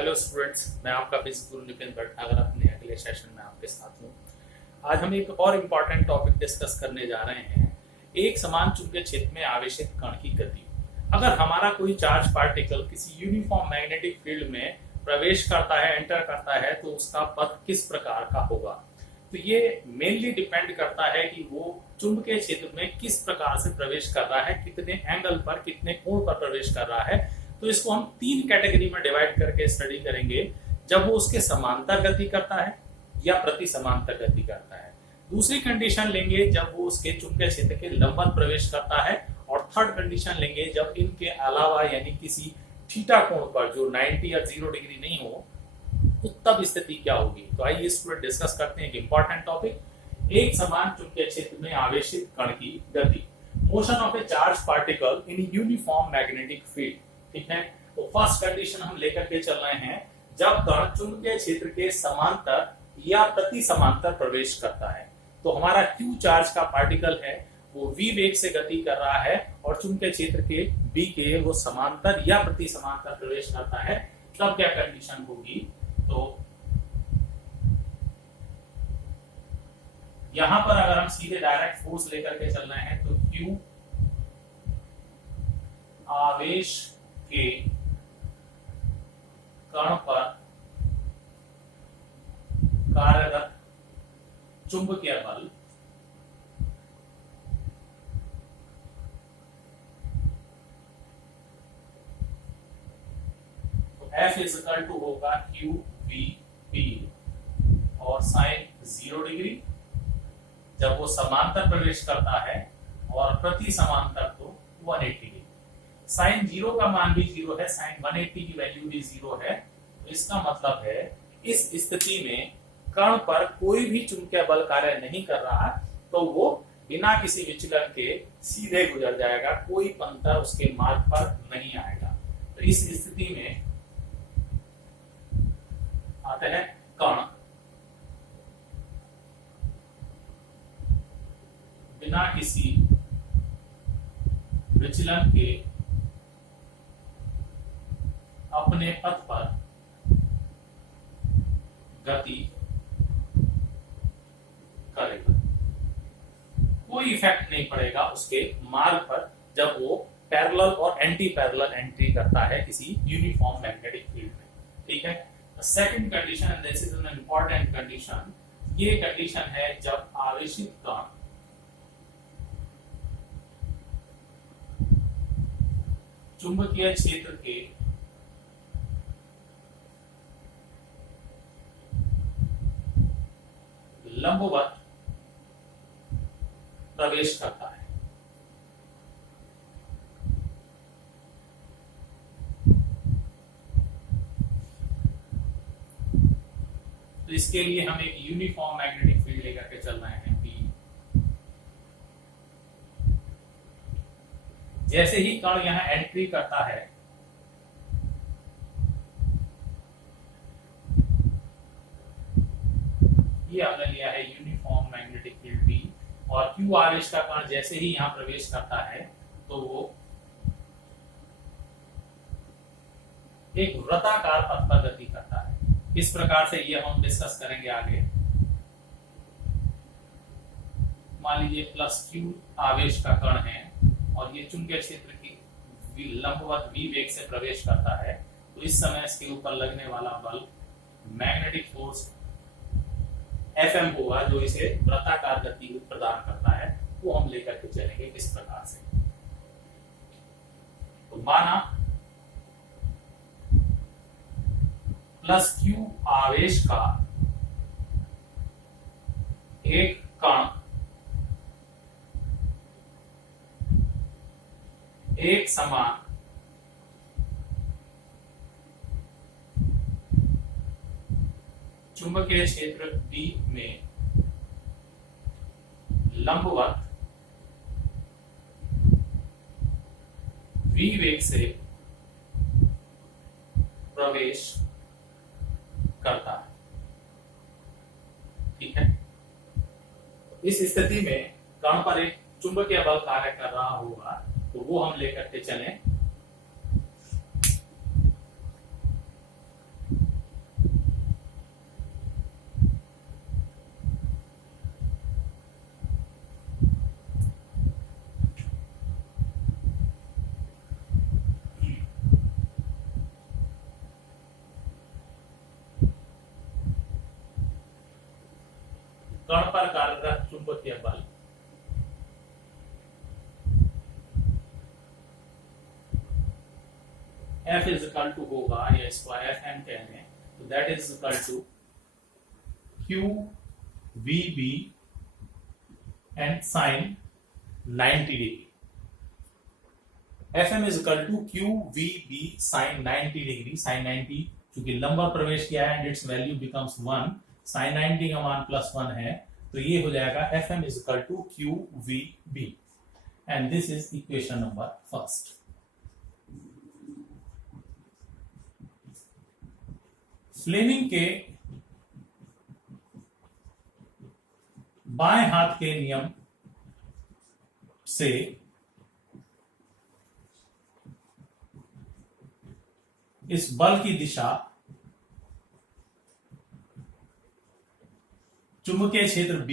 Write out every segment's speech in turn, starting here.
Hello students, मैं आपका physics गुरु नितिन भटनागर अपने अगले सेशन में आपके साथ हूँ। आज हम एक और इम्पॉर्टेंट टॉपिक डिस्कस करने जा रहे हैं, एक समान चुंबकीय क्षेत्र में आवेशित कण की गति। अगर हमारा कोई चार्ज पार्टिकल किसी यूनिफॉर्म मैग्नेटिक फील्ड में प्रवेश करता है, एंटर करता है, तो उसका पथ किस प्रकार का होगा। तो ये मेनली डिपेंड करता है कि वो चुंबकीय क्षेत्र में किस प्रकार से प्रवेश कर रहा है, कितने एंगल पर, कितने कोण पर प्रवेश कर रहा है। तो इसको हम तीन कैटेगरी में डिवाइड करके स्टडी करेंगे। जब वो उसके समांतर गति करता है या प्रति समांतर गति करता है। दूसरी कंडीशन लेंगे जब वो उसके चुंबकीय क्षेत्र के लंबवत प्रवेश करता है। और थर्ड कंडीशन लेंगे जब इनके अलावा यानी किसी थीटा कोण पर जो 90 या 0 डिग्री नहीं हो, तो तब स्थिति क्या होगी। तो आइए इस पर डिस्कस करते हैं। इंपॉर्टेंट टॉपिक, एक समान चुंबकीय क्षेत्र में आवेशित कण की गति, motion of A charge particle in uniform magnetic field. ठीक है, तो फर्स्ट कंडीशन हम लेकर के चल रहे हैं, जब कण चुंबकीय क्षेत्र के समांतर या प्रति समांतर प्रवेश करता है। तो हमारा Q चार्ज का पार्टिकल है, वो V वेग से गति कर रहा है और चुंबकीय क्षेत्र के B के वो समांतर या प्रति समांतर प्रवेश करता है। तब क्या कंडीशन होगी, तो यहां पर अगर हम सीधे डायरेक्ट फोर्स लेकर के चल रहे हैं, तो Q आवेश के कण पर कार्यरत चुंबकीय बल तो F इक्वल टू होगा Q V P और साइन 0 डिग्री जब वो समांतर प्रवेश करता है, और प्रति समांतर तो 180 डिग्री। साइन 0 का मान भी 0 है, साइन 180 की वैल्यू भी 0 है। तो इसका मतलब है इस स्थिति में कण पर कोई भी चुंबकीय बल कार्य नहीं कर रहा, तो वो बिना किसी विचलन के सीधे गुजर जाएगा, कोई पंतर उसके मार्ग पर नहीं आएगा। तो इस स्थिति में आते हैं कण बिना किसी विचलन के अपने पथ पर गति करेगा, कोई इफेक्ट नहीं पड़ेगा उसके मार्ग पर जब वो पैरेलल और एंटी पैरेलल एंट्री करता है किसी यूनिफॉर्म मैग्नेटिक फील्ड में। ठीक है, second condition, and this is an important condition, ये कंडीशन है जब आवेशित कण चुंबकीय क्षेत्र के लंबवत प्रवेश करता है। तो इसके लिए हम एक यूनिफॉर्म मैग्नेटिक फील्ड लेकर के चल रहे हैं P। जैसे ही कण यहां एंट्री करता है, ये हमने लिया है यूनिफॉर्म मैग्नेटिक फील्ड P, और Q आवेश का कण जैसे ही यहां प्रवेश करता है, तो वो एक वृत्ताकार पथ पर गति करता है। इस प्रकार से ये हम डिस्कस करेंगे आगे। मान लीजिए प्लस Q आवेश का कण है और ये चुंबकीय क्षेत्र की लंबवत V वेग से प्रवेश करता है, तो इस समय इसके ऊपर लगने वाला बल मैग्नेटिक फोर्स Fm होगा, जो इसे वृत्ताकार गति प्रदान करता है। वो हम लेकर के चलेंगे किस प्रकार से। तो माना प्लस Q आवेश का एक कण एक समान चुंबकीय क्षेत्र B में लंबवत V वेग से प्रवेश करता है। ठीक है, इस स्थिति में कण पर एक चुंबकीय बल कार्य कर रहा होगा, तो वो हम लेकर के चलें। कण पर कार्यरत चुंबकीय बल F इज इक्वल टू होगा, या इसको एफ एम कहते हैं, तो that is equal to q v B and sine 90 degree. F m is equal to q v B sine 90 degree. Sine 90 चूंकि लंबा प्रवेश किया है and its value becomes 1, sine 90 का मान +1 है, तो ये हो जाएगा F m is equal to q v B, and this is equation number first. Fleming के बाएं हाथ के नियम से इस बल की दिशा चुंबकीय क्षेत्र B,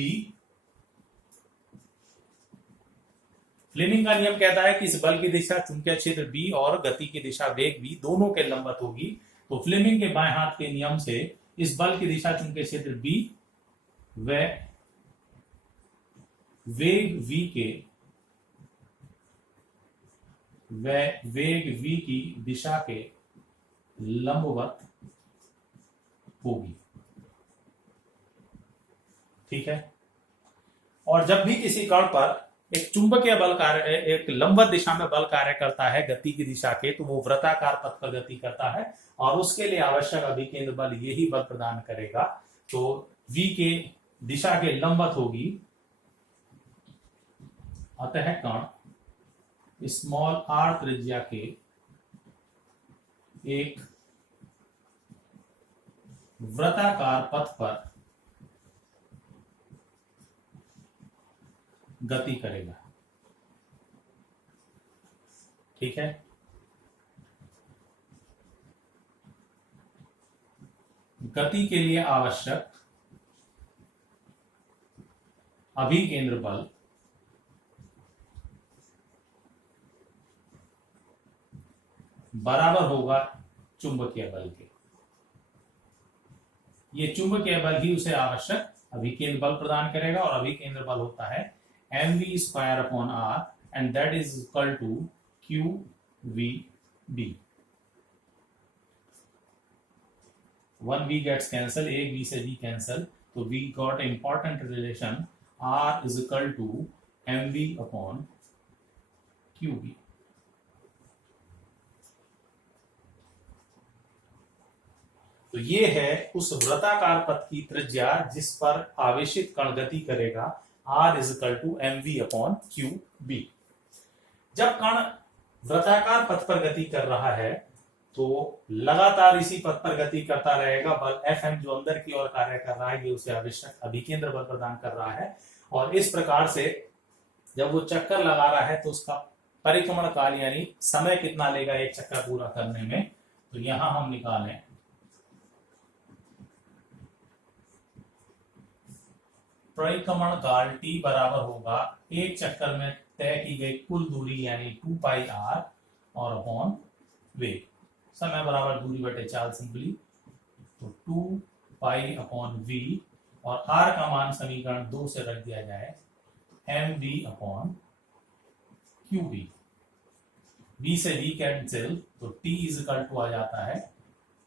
फ्लेमिंग का नियम कहता है कि इस बल की दिशा चुंबकीय क्षेत्र B और गति की दिशा वेग V दोनों के लंबवत होगी। तो फ्लेमिंग के बाएं हाथ के नियम से इस बल की दिशा चुंबकीय क्षेत्र B व वेग V की दिशा के लंबवत होगी। ठीक है। और जब भी किसी कण पर एक चुंबकीय बल कार्य, एक लंबवत दिशा में बल कार्य करता है गति की दिशा के, तो वो वृत्ताकार पथ पर गति करता है और उसके लिए आवश्यक अभिकेंद्र बल यही बल प्रदान करेगा। तो V के दिशा के लंबवत होगी, अतः कण स्मॉल r त्रिज्या के एक वृत्ताकार पथ पर गति करेगा। ठीक है। गति के लिए आवश्यक अभिकेंद्र बल बराबर होगा चुंबकीय बल के। ये चुंबकीय बल ही उसे आवश्यक अभिकेंद्र बल प्रदान करेगा, और अभिकेंद्र बल होता है mv²/r and that is equal to qvb। 1v gets cancel, एक v से v cancel, तो we got important relation r is equal to mv/qb। तो ये है उस वृत्ताकार पथ की त्रिज्या जिस पर आवेशित कण गति करेगा, r is equal to mv/qb। जब कण वृत्ताकार पथ पर गति कर रहा है तो लगातार इसी पथ पर गति करता रहेगा। बल Fm जो अंदर की ओर कार्य कर रहा है, ये उसे आवश्यक अभिकेंद्र बल प्रदान कर रहा है, और इस प्रकार से जब वो चक्कर लगा रहा है तो उसका परिक्रमण काल यानी समय कितना लेगा एक चक्कर पूरा करने में, तो यहां हम निकालें परिक्रमण काल t बराबर होगा एक चक्कर में तय की गई कुल दूरी यानी 2πr और अपॉन वेग, समय बराबर दूरी बटे चाल सिंपली, तो 2π/v और r का मान समीकरण 2 से रख दिया जाए mv/qb। v से v कैंसिल, तो t इज इक्वल टू आ जाता है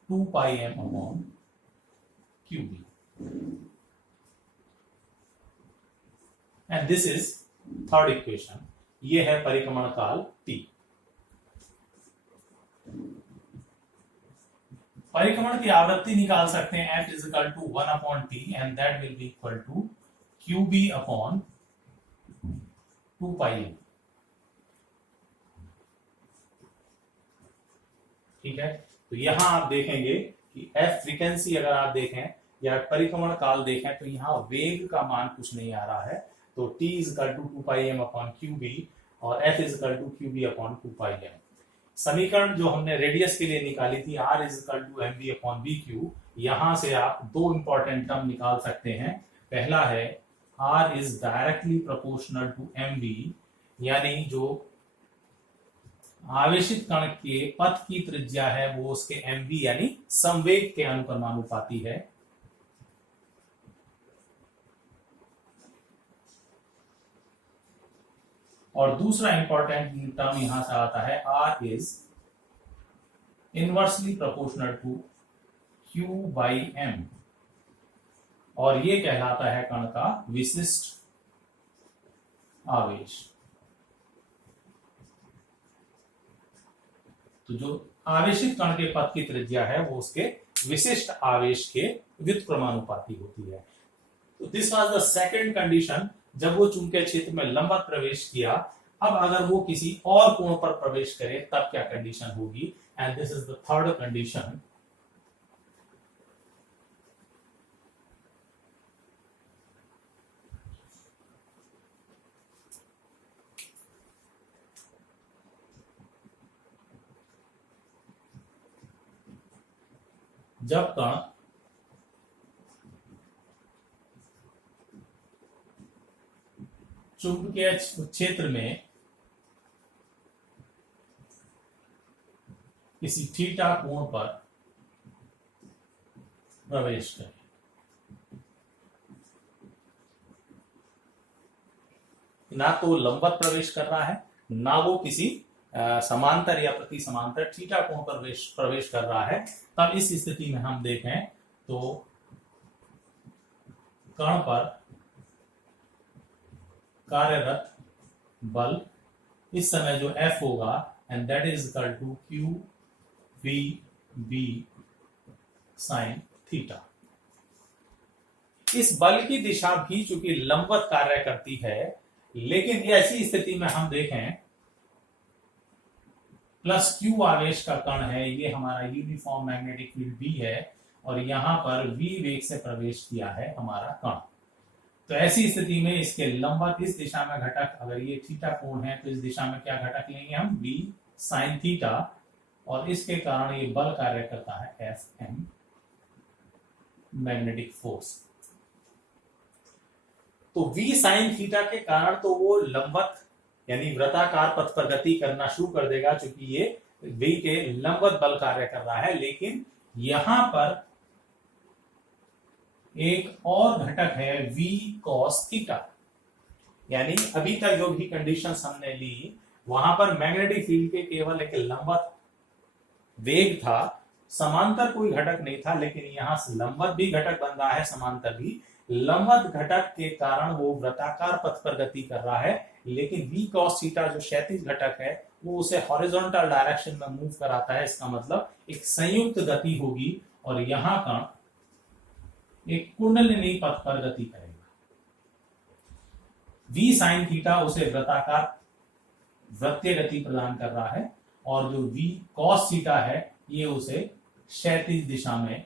2πm/qb। And this is third equation। ये है परिक्रमण काल t। परिक्रमण की आवृत्ति निकाल सकते हैं f is equal to 1/t and that will be equal to qb/2πm। ठीक है। तो यहां आप देखेंगे कि f फ्रीक्वेंसी अगर आप देखें या परिक्रमण काल देखें तो यहां वेग का मान कुछ नहीं आ रहा है, तो t is equal to 2πm/qb और f is equal to qb/2πm। समीकरण जो हमने रेडियस के लिए निकाली थी r is equal to mv/vq, यहां से आप दो इंपॉर्टेंट टर्म निकाल सकते हैं। पहला है r is directly proportional to mv, यानी जो आवेशित कण के पथ की त्रिज्या है वो उसके mv यानी संवेग के अनुक्रमानुपाती है। और दूसरा इंपॉर्टेंट टर्म यहां से आता है r is inversely proportional to q by m, और ये कहलाता है कण का विशिष्ट आवेश। तो जो आवेशित कण के पथ की त्रिज्या है वो उसके विशिष्ट आवेश के व्युत्क्रमानुपाती होती है। तो this was the second condition, जब वो चुंबकीय क्षेत्र में लंबवत प्रवेश किया। अब अगर वो किसी और कोण पर प्रवेश करे तब क्या कंडीशन होगी, and this is the third condition. जब कण चुंबकीय क्षेत्र में किसी थीटा कोण पर प्रवेश करे, ना तो लंबवत प्रवेश कर रहा है, ना वो किसी समांतर या प्रति समांतर थीटा कोण पर प्रवेश कर रहा है, तब इस स्थिति में हम देखें तो कण पर कार्यरत बल इस समय जो F होगा, and that is equal to q v B sine theta. इस बल की दिशा भी चूंकि लंबवत कार्य करती है, लेकिन ऐसी स्थिति में हम देखें प्लस क्यू आवेश का कण है, ये हमारा यूनिफॉर्म मैग्नेटिक फील्ड बी है, और यहां पर v वेग से प्रवेश किया है हमारा कण। तो ऐसी स्थिति में इसके लंबवत इस दिशा में घटक, अगर ये थीटा कोण है तो इस दिशा में क्या घटक लेंगे हम, v साइन थीटा, और इसके कारण ये बल कार्य करता है एफ एम मैग्नेटिक फोर्स। तो v साइन थीटा के कारण तो वो लंबवत यानी वृत्ताकार पथ पर गति करना शुरू कर देगा, क्योंकि ये v के लंबवत बल कार्य कर रहा है। लेकिन यहां पर एक और घटक है v cos थीटा, यानी अभी तक जो भी कंडीशंस हमने ली वहां पर मैग्नेटिक फील्ड के केवल एक लंबवत वेग था, समांतर कोई घटक नहीं था, लेकिन यहां से लंबवत भी घटक बन रहा है, समांतर भी। लंबवत घटक के कारण वो वृत्ताकार पथ पर गति कर रहा है, लेकिन v cos थीटा जो क्षैतिज घटक है वो उसे हॉरिजॉन्टल डायरेक्शन में मूव कराता है। इसका मतलब एक संयुक्त गति होगी, और यहां का एक कुंडलिनी पथ पर गति करेगा। v साइन थीटा उसे वृत्ताकार वृत्तीय गति प्रदान कर रहा है, और जो v cos थीटा है ये उसे क्षैतिज दिशा में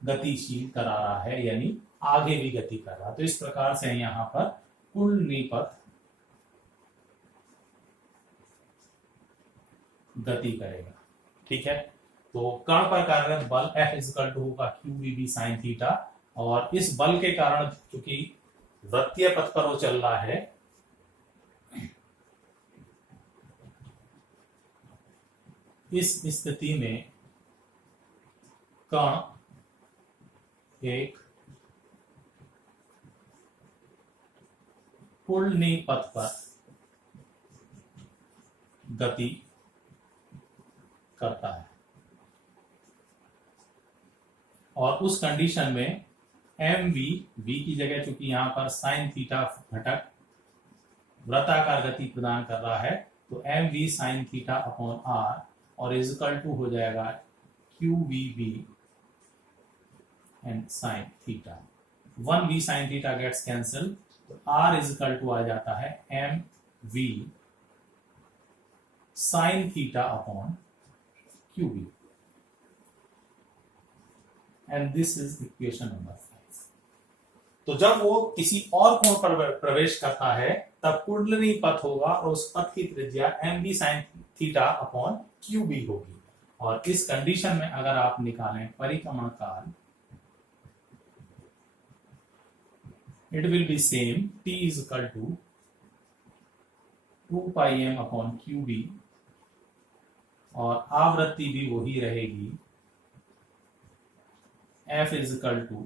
गतिशील करा रहा है, यानी आगे भी गति कर रहा है। तो इस प्रकार से यहां पर कुंडलिनी पथ गति करेगा। ठीक है, तो कण पर कार्यरत बल F इक्वल टू होगा q v B sine theta, और इस बल के कारण चूंकि वृत्तीय पथ पर वो चल रहा है, इस स्थिति में कण एक कुंडलिनी पथ पर गति करता है, और उस कंडीशन में एम वी की जगह चूंकि यहां पर साइन थीटा घटक वृत्ताकार गति प्रदान कर रहा है, तो m v sine theta upon r, और इक्वल टू हो जाएगा q v B and sine theta. 1v sine theta gets cancel, तो r इक्वल टू आ जाता है m v sine theta upon q B, and this is equation number 5। तो जब वो किसी और कोण पर प्रवेश करता है तब कुंडलिनी पथ होगा, और उस पथ की त्रिज्या m B sine theta upon q B होगी। और इस कंडीशन में अगर आप निकालें परिक्रमण काल, it will be same, t is equal to 2 pi m upon qb, और आवृत्ति भी वही रहेगी, f is equal to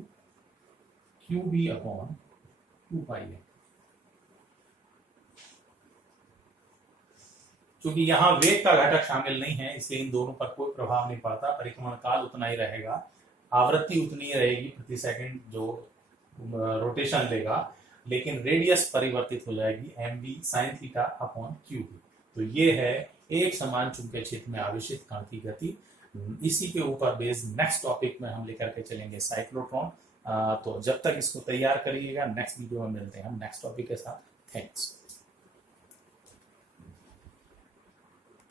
qb upon 2 pi m। क्योंकि यहाँ वेग का घटक शामिल नहीं है, इसलिए इन दोनों पर कोई प्रभाव नहीं पड़ता। परिक्रमण काल उतना ही रहेगा, आवृत्ति उतनी ही रहेगी प्रति सेकंड जो रोटेशन लेगा, लेकिन रेडियस परिवर्तित हो जाएगी mv sin theta upon Q. तो ये है एक समान चुंबकीय क्षेत्र में आवेशित कण की गति। इसी के ऊपर बेस्ड नेक्स्ट टॉपिक में हम लेकर के चलेंगे साइक्लोट्रॉन। तो जब तक इसको तैयार करिएगा, नेक्स्ट वीडियो में मिलते हैं हम नेक्स्ट टॉपिक के साथ। थैंक्स।